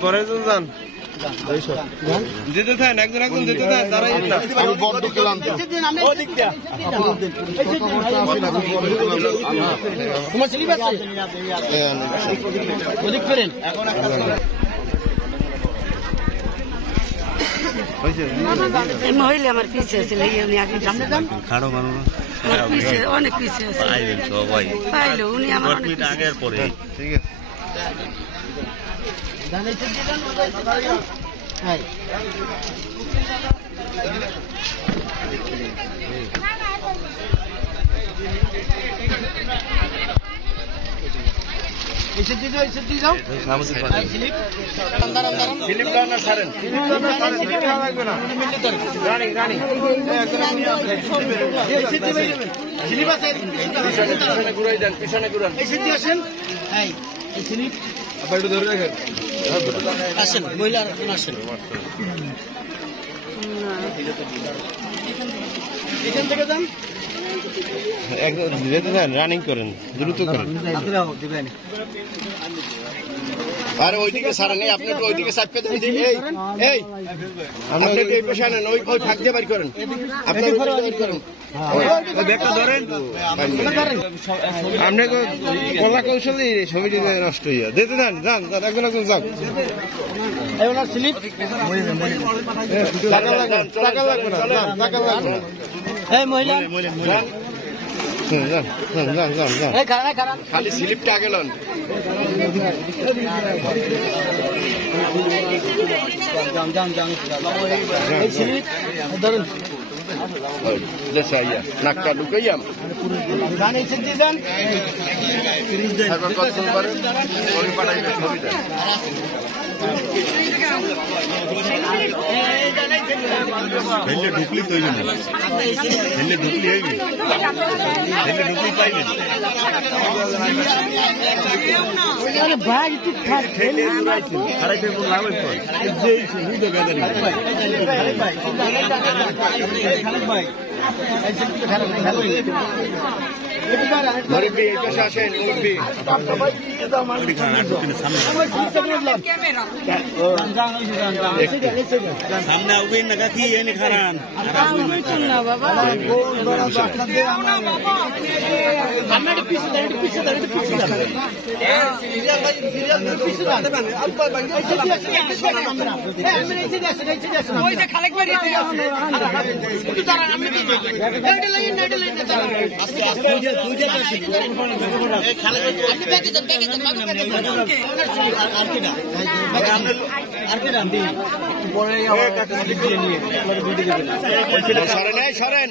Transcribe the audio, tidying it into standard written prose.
পরে যান যেতে থাকেন একজন একজন যেতে থাকেন তারাই তোমার স্লিপ আছে ওদিক ফেরেন মহিলা আমার পিছিয়ে আছে খাড়ো মানুষ অনেক পিছিয়ে আছে সবাই পাইলো উনি আমার আগের পরে ঠিক পিছনে ঘুরান ধরে রাখেন আসেন মহিলা আসেন এখান থেকে যান একদম যেতে থাকেন রানিং করেন দ্রুত করেন আরে ওইদিকে সারা নেই আপনি একটু ওইদিকে সাইড করে দিন এই আপনি এই পেশা নেন ওই ফাঁক দিয়ে বাইর করেন আপনি বাইর করেন ওই ব্যাগটা ধরেন আপনি কলা কৌশলী ছবিটি নষ্ট হইয়া যেতে দেন যান একজন একজন যান ওনার স্লিপ টাকা লাগবে না টাকা লাগবে না এই মহিলা খালি স্লিপটা আগে লন ধরুন নাকটা ঢুকাইয়াম ঢুকলি তৈরি না ঢুকলি হয়ে ঢুকলি পাইবেন ভাই একটু সামনে উবেন না কাকি এনে খারান সরেন